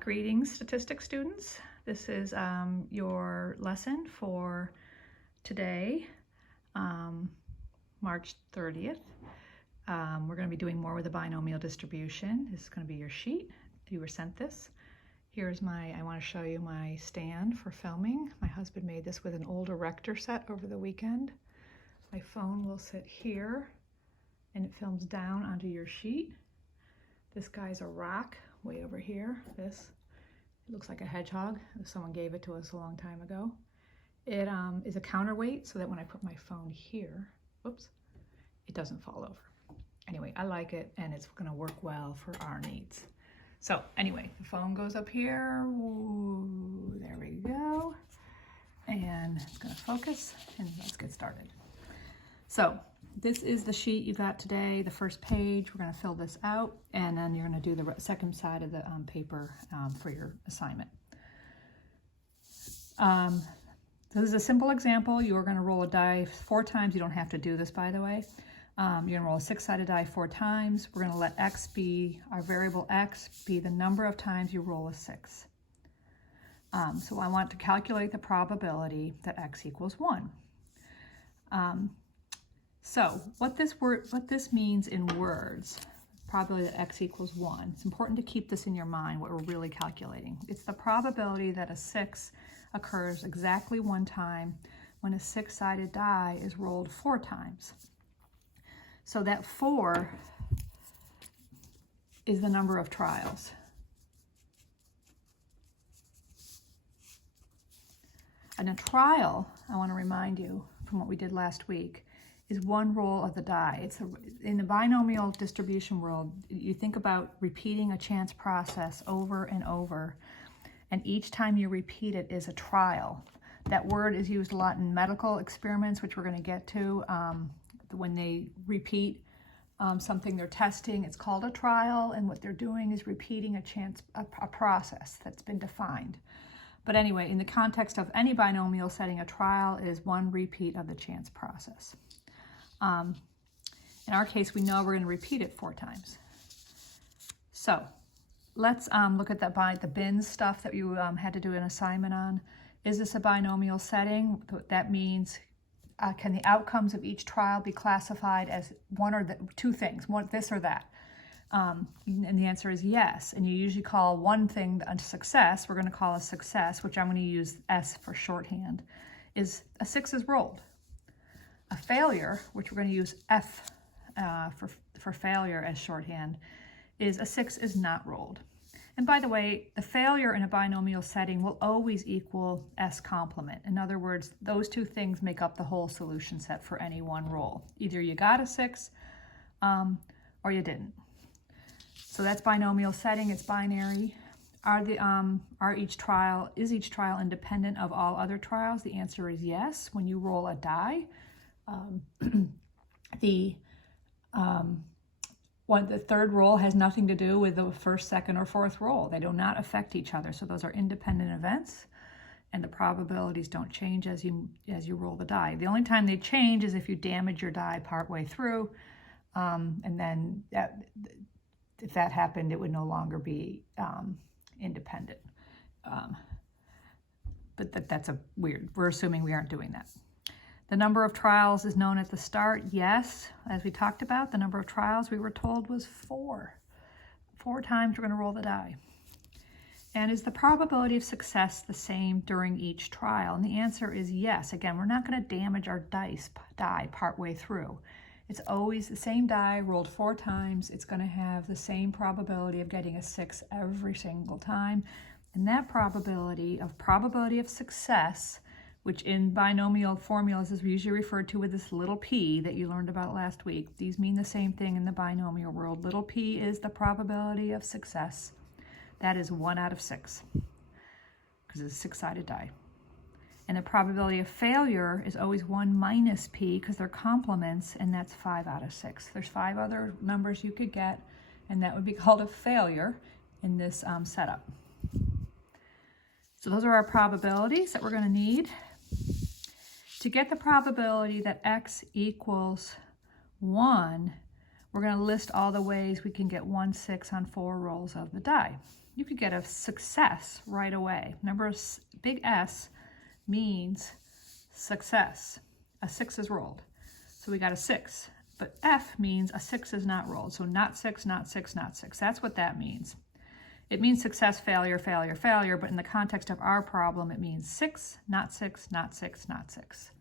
Greetings, statistics students. This is your lesson for today, March 30th. We're going to be doing more with the binomial distribution. This is going to be your sheet. You were sent this. Here's I want to show you my stand for filming. My husband made this with an old erector set over the weekend. My phone will sit here and it films down onto your sheet. This guy's a rock way over here. It looks like a hedgehog. Someone gave it to us a long time ago. It is a counterweight so that when I put my phone here, whoops, it doesn't fall over. Anyway, I like it and it's gonna work well for our needs. So anyway, the phone goes up here. Ooh, there we go. And it's gonna focus and let's get started. So this is the sheet you got today, the first page. We're going to fill this out, and then you're going to do the second side of the paper for your assignment. So this is a simple example. You are going to roll a die 4 times. You don't have to do this, by the way. You're going to roll a 6-sided die 4 times. We're going to let x be, our variable x, be the number of times you roll a 6. So I want to calculate the probability that x equals 1. So what this means in words, probability that x equals 1. It's important to keep this in your mind, what we're really calculating. It's the probability that a 6 occurs exactly 1 time when a 6-sided die is rolled 4 times. So that 4 is the number of trials. And a trial, I want to remind you from what we did last week, is 1 roll of the die. In the binomial distribution world, you think about repeating a chance process over and over, and each time you repeat it is a trial. That word is used a lot in medical experiments, which we're going to get to. When they repeat something they're testing, it's called a trial, and what they're doing is repeating a process that's been defined. But anyway, in the context of any binomial setting, a trial is 1 repeat of the chance process. In our case, we know we're going to repeat it 4 times. So let's look at the bins stuff that you had to do an assignment on. Is this a binomial setting? That means can the outcomes of each trial be classified as 1 or 2 things, this or that? And the answer is yes. And you usually call one thing a success. We're going to call a success, which I'm going to use S for shorthand, is a 6 is rolled. A failure, which we're going to use F for failure as shorthand, is a 6 is not rolled. And by the way, the failure in a binomial setting will always equal S complement. In other words, those 2 things make up the whole solution set for any one roll. Either you got a 6 or you didn't. So that's binomial setting, it's binary. Is each trial independent of all other trials? The answer is yes. When you roll a die, the third roll has nothing to do with the first, second, or fourth roll. They do not affect each other. So those are independent events, and the probabilities don't change as you roll the die. The only time they change is if you damage your die partway through, and then if that happened, it would no longer be independent. But that's we're assuming we aren't doing that. The number of trials is known at the start. Yes, as we talked about, the number of trials we were told was 4. 4 times we're going to roll the die. And is the probability of success the same during each trial? And the answer is yes. Again, we're not going to damage our die partway through. It's always the same die rolled 4 times. It's going to have the same probability of getting a 6 every single time. And that probability of success, which in binomial formulas is usually referred to with this little p that you learned about last week. These mean the same thing in the binomial world. Little p is the probability of success. That is 1 out of 6, because it's a 6-sided die. And the probability of failure is always 1 minus p, because they're complements, and that's 5 out of 6. There's 5 other numbers you could get, and that would be called a failure in this setup. So those are our probabilities that we're going to need. To get the probability that x equals 1, we're going to list all the ways we can get 1 6 on 4 rolls of the die. you could get a success right away. Remember, big S means success. A 6 is rolled. So we got a 6. But F means a 6 is not rolled. So not 6, not 6, not 6. That's what that means. It means success, failure, failure, failure. But in the context of our problem, it means 6, not 6, not 6, not 6.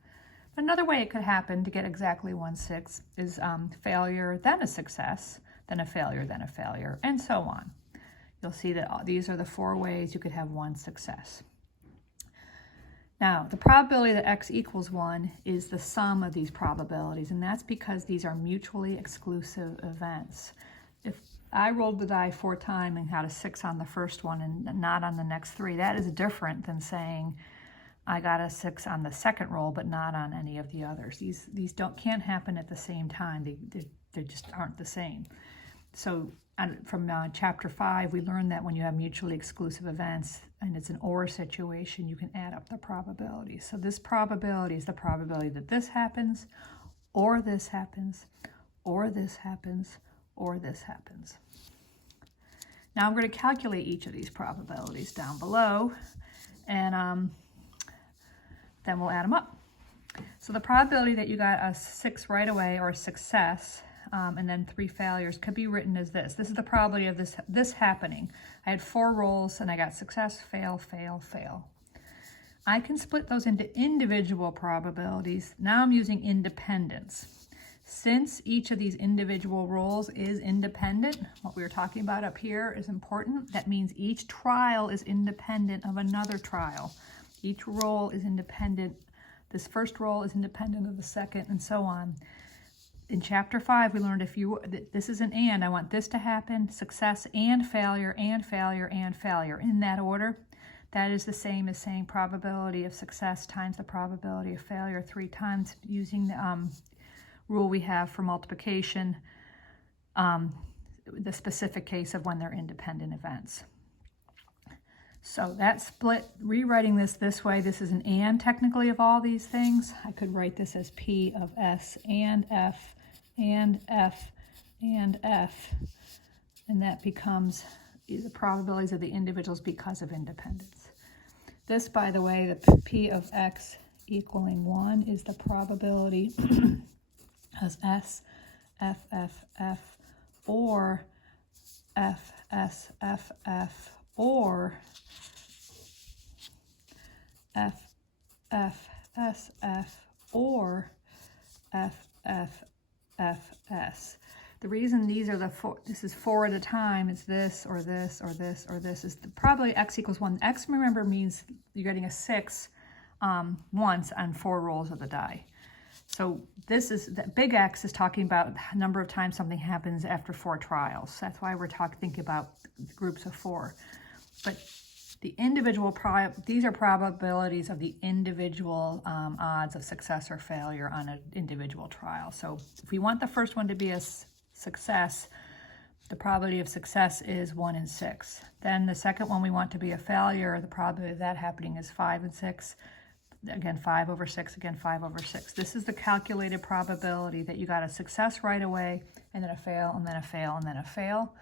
Another way it could happen to get exactly 1 6 is failure, then a success, then a failure, then a failure, and so on. You'll see that these are the 4 ways you could have 1 success. Now, the probability that x equals 1 is the sum of these probabilities, and that's because these are mutually exclusive events. If I rolled the die 4 times and got a 6 on the first one and not on the next 3, that is different than saying I got a 6 on the second roll but not on any of the others. These can't happen at the same time. They just aren't the same. So from chapter 5, we learned that when you have mutually exclusive events and it's an or situation, you can add up the probabilities. So this probability is the probability that this happens, or this happens, or this happens, or this happens. Now I'm going to calculate each of these probabilities down below, and then we'll add them up. So the probability that you got a 6 right away, or a success, and then 3 failures, could be written as this. This is the probability of this happening. I had 4 rolls and I got success, fail, fail, fail. I can split those into individual probabilities. Now I'm using independence. Since each of these individual rolls is independent, what we were talking about up here is important. That means each trial is independent of another trial. Each roll is independent. This first roll is independent of the second, and so on. In chapter 5, we learned this is an and. I want this to happen, success and failure and failure and failure, in that order. That is the same as saying probability of success times the probability of failure 3 times, using the rule we have for multiplication, the specific case of when they're independent events. So that split, rewriting this way, this is an and technically of all these things. I could write this as P of S and F and F and F, and that becomes the probabilities of the individuals because of independence. This, by the way, the P of X equaling 1 is the probability as S, F, F, F, or F, S, F, F, or F, F, S, F, or F, F, F, S. The reason these are this is 4 at a time, it's this, or this, or this, or this, is probably X equals 1. X, remember, means you're getting a 6 once on 4 rolls of the die. So this is, the big X is talking about the number of times something happens after 4 trials. That's why we're thinking about groups of 4. But the individual, these are probabilities of the individual odds of success or failure on an individual trial. So if we want the first one to be a success, the probability of success is 1 in 6. Then the second one we want to be a failure, the probability of that happening is 5 in 6. Again, 5 over 6, again, 5 over 6. This is the calculated probability that you got a success right away, and then a fail, and then a fail, and then a fail.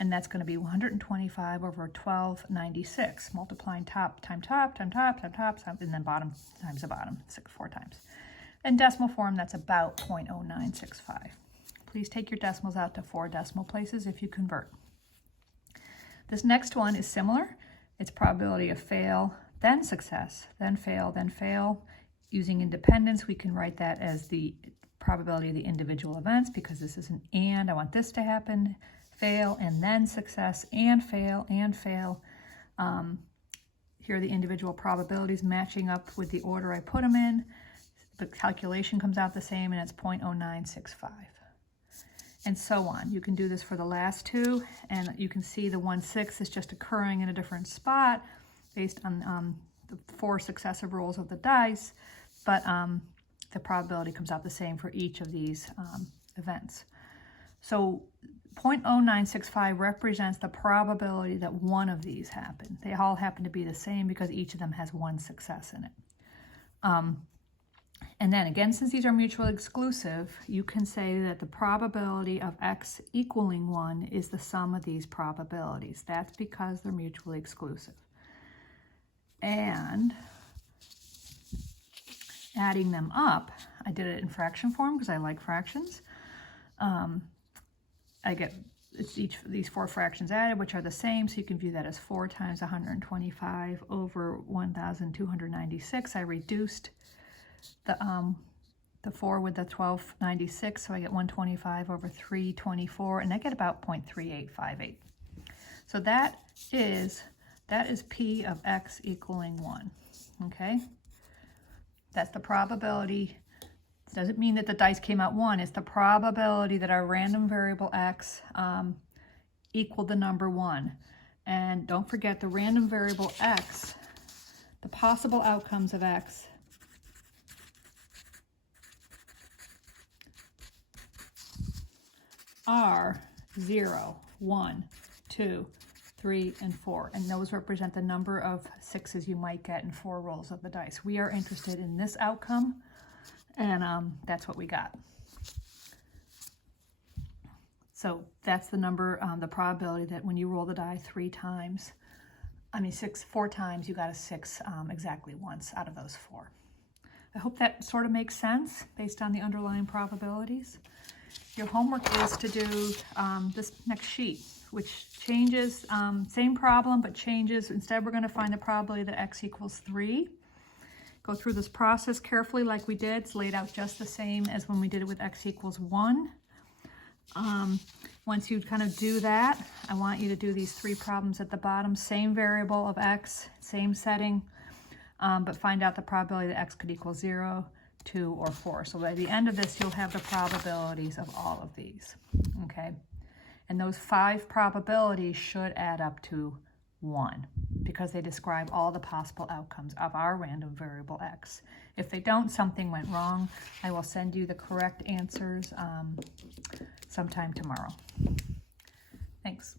And that's going to be 125 over 1296, multiplying top, time top, time top, time top, and then bottom times the bottom, 4 times. In decimal form, that's about 0.0965. Please take your decimals out to 4 decimal places if you convert. This next one is similar. It's probability of fail, then success, then fail, then fail. Using independence, we can write that as the probability of the individual events, because this is an and. I want this to happen, fail, and then success, and fail, and fail. Here are the individual probabilities matching up with the order I put them in. The calculation comes out the same, and it's 0.0965. And so on. You can do this for the last 2, and you can see the 1 6 is just occurring in a different spot based on the 4 successive rolls of the dice, but the probability comes out the same for each of these events. So 0.0965 represents the probability that one of these happened. They all happen to be the same because each of them has 1 success in it. And then again, since these are mutually exclusive, you can say that the probability of x equaling 1 is the sum of these probabilities. That's because they're mutually exclusive. And adding them up, I did it in fraction form because I like fractions. I get these 4 fractions added, which are the same, so you can view that as 4 times 125 over 1,296. I reduced the 4 with the 1296, so I get 125 over 324, and I get about 0.3858. So that is P of x equaling 1, okay? That's the probability. It doesn't mean that the dice came out 1. It's the probability that our random variable x equaled the number 1. And don't forget the random variable x, the possible outcomes of x are 0, 1, 2, 3, and 4. And those represent the number of 6s you might get in 4 rolls of the dice. We are interested in this outcome, and that's what we got. So that's the number, the probability that when you roll the die 4 times, you got a 6 exactly once out of those 4. I hope that sort of makes sense based on the underlying probabilities. Your homework is to do this next sheet, which changes, same problem, but changes. Instead, we're going to find the probability that x equals 3. Go through this process carefully like we did. It's laid out just the same as when we did it with x equals 1. Once you kind of do that, I want you to do these 3 problems at the bottom. Same variable of x, same setting, but find out the probability that x could equal 0, 2, or 4. So by the end of this, you'll have the probabilities of all of these, okay? And those 5 probabilities should add up to 1 because they describe all the possible outcomes of our random variable x. If they don't, something went wrong. I will send you the correct answers sometime tomorrow. Thanks.